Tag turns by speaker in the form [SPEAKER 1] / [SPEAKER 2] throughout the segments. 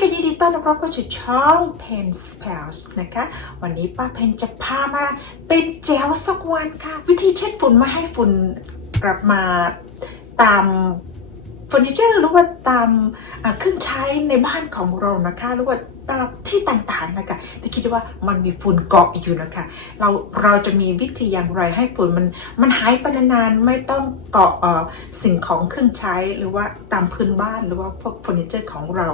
[SPEAKER 1] ก็ยินดีต้อนรับเข้าสู่ช่อง Pen Spells นะคะ วันนี้ป้าเพนจะพามาเป็นแจวสักวันค่ะ วิธีเช็ดฝุ่นมาให้ฝุ่นกลับมาตาม เฟอร์นิเจอร์หรือว่าตามเครื่องใช้ในบ้านของเรานะคะหรือว่าตามที่ต่างๆนะคะที่คิดว่ามันมีฝุ่นเกาะอยู่นะคะเราเราจะมีวิธีอย่างไรให้ฝุ่นมันมันหายไปนานๆไม่ต้องเกาะสิ่งของเครื่องใช้หรือว่าตามพื้นบ้านหรือว่าพวกเฟอร์นิเจอร์ของเรา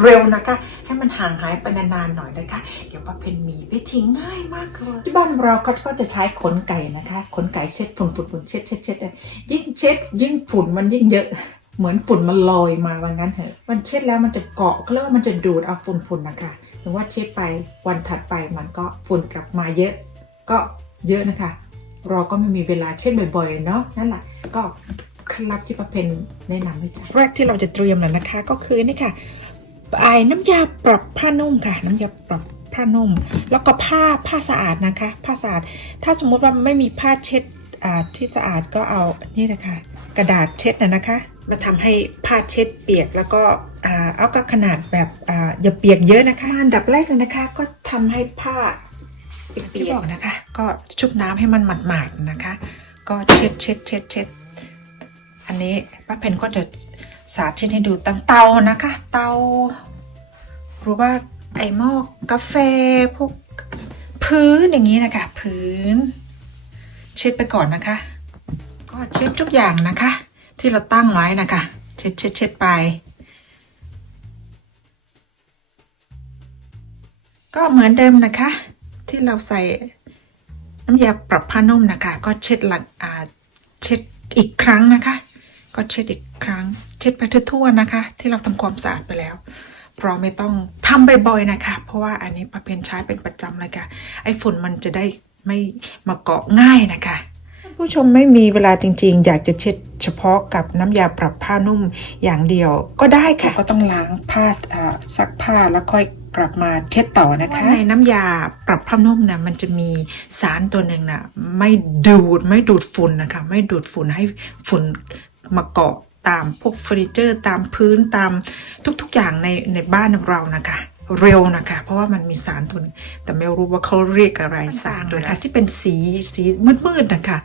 [SPEAKER 1] เร็วนะคะ ให้มันห่างหายไปนานๆหน่อยนะคะ เดี๋ยวป้าเพนมีวิธีง่ายมากเลยที่บ้านเราก็ก็จะใช้ขนไก่นะคะขนไก่เช็ดฝุ่นฝุ่นฝุ่นเช็ดเช็ดเช็ดยิ่งเช็ดยิ่งฝุ่นมันยิ่งเยอะ เหมือนฝุ่นมันลอยมาว่างั้นเถอะมันเช็ดแล้วมันจะเกาะก็เรียกว่ามันจะดูดเอาฝุ่นฝุ่นนะคะถึงว่าเช็ดไปวันถัดไปมันก็ฝุ่นกลับมาเยอะ ก็เยอะนะคะ เราก็ไม่มีเวลาเช็ดบ่อยๆเนาะนั่นแหละก็เคล็ดลับที่ประเพนแนะนำให้จ้ะแรกที่เราจะเตรียมเลยนะคะ ก็คือนี่ค่ะไอ้น้ำยาปรับผ้านุ่มค่ะ น้ำยาปรับผ้านุ่ม แล้วก็ผ้าผ้าสะอาดนะคะ ผ้าสะอาด ถ้าสมมติว่าไม่มีผ้าเช็ดที่สะอาดก็เอานี่นะคะ กระดาษเช็ดนะนะคะ มาทำให้ผ้าเช็ดเปียกแล้วก็เอาก็ขนาดแบบออย่าเปียกเยอะนะคะอันดับแรกเลยนะคะ ก็ทำให้ผ้าเปียกที่บอกนะคะ ก็ชุบน้ำให้มันหมาดๆนะคะ ก็เช็ดเช็ดเช็ดเช็ดอันนี้ป้าเพนก็จะสาธิตให้ดูตั้งเตานะคะ เตาหรือว่าไอหม้อกาแฟพวกพื้นอย่างนี้นะคะ พื้น เช็ดไปก่อนนะคะ ก็เช็ดทุกอย่างนะคะ ที่เราตั้งไว้นะคะ เช็ดเช็ดเช็ดไป ก็เหมือนเดิมนะคะ ที่เราใส่น้ำยาปรับผ้านุ่มนะคะ ก็เช็ดหลังอ่าเช็ดอีกครั้งนะคะ ก็เช็ดอีกครั้ง เช็ดไปทั่วๆนะคะ ที่เราทำความสะอาดไปแล้วเพราะไม่ต้องทำบ่อยๆนะคะ เพราะว่าอันนี้ประเพนใช้เป็นประจำเลยค่ะไอ้ฝุ่นมันจะได้ไม่มาเกาะง่ายนะคะ ผู้ชมไม่มีเวลาจริงๆ อยากจะเช็ดเฉพาะกับน้ำยาปรับผ้านุ่มอย่างเดียวก็ได้ค่ะ ก็ต้องล้างผ้าอ่าซักผ้าแล้วค่อยกลับมาเช็ดต่อนะคะในน้ำยาปรับผ้านุ่มนะมันจะมีสารตัวหนึ่งนะไม่ดูดไม่ดูดฝุ่นนะคะไม่ดูดฝุ่นให้ฝุ่นมาเกาะตามพวกเฟอร์นิเจอร์ ตามพื้นตามทุกๆอย่างในในบ้านเรานะคะ เร็วนะคะ เพราะว่ามันมีสารตัวหนึงแต่ไม่รู้ว่าเขาเรียกอะไรสารตัวนะคะ ที่เป็นสีสีมืดๆนะคะ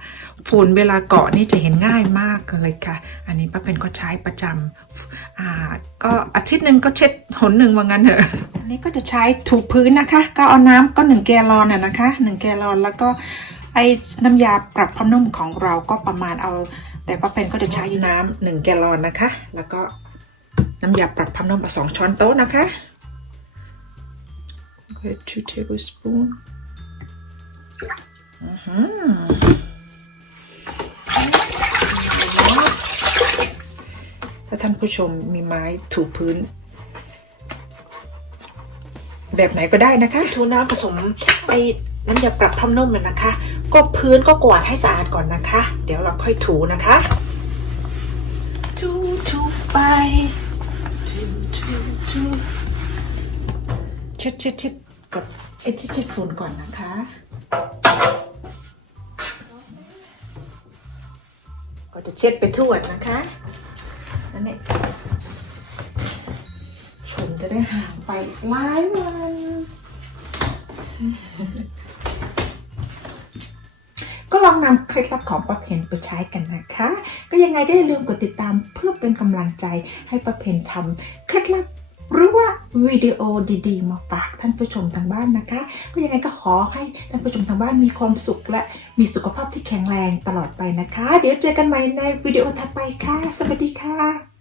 [SPEAKER 1] ฝุ่นเวลาเกาะนี่จะเห็นง่ายมากเลยค่ะ อันนี้ป้าเป็นก็ใช้ประจำอ่าก็อาทิตย์หนึ่งก็เช็ดหนหนึ่งว่างั้นเถอะอันนี้ก็จะใช้ถูพื้นนะคะ ก็เอาน้ำก็หนึ่งแกลลอนอะนะคะหนึ่งแกลลอนแล้วก็ไอ้น้ำยาปรับผ้านุ่มของเราก็ประมาณเอา แต่ป้าเป็นก็จะใช้น้ำหนึ่งแกลลอนนะคะ แล้วก็น้ำยาปรับผ้านุ่มสองช้อนโต๊ะนะคะ Okay, two tablespoon. อือหือถ้าท่านผู้ชมมีไม้ถูพื้น แบบไหนก็ได้นะคะถูน้ำผสมไอ้น้ำยาปรับผ้านุ่มน่ะนะคะ ก็พื้นก็กวาดให้สะอาดก่อนนะคะ เดี๋ยวเราค่อยถูนะคะ ถูถูไปถูถูถูเช็ดเช็ดเช็ด กับไอ้ที่เช็ดฝุ่นก่อนนะคะ ก็จะเช็ดไปทั่วนะคะนั่นเองฝุ่นจะได้ห่างไปหลายวันก็ลองนำเคล็ดลับของป้าเพนไปใช้กันนะคะ ก็ยังไงก็อย่าลืมกดติดตามเพื่อเป็นกำลังใจให้ป้าเพนทำเคล็ดลับ หรือว่าวิดีโอดีๆ มาฝากท่านผู้ชมทางบ้านนะคะ ก็ยังไงก็ขอให้ท่านผู้ชมทางบ้านมีความสุขและมีสุขภาพที่แข็งแรงตลอดไปนะคะ เดี๋ยวเจอกันใหม่ในวิดีโอถัดไปค่ะ สวัสดีค่ะ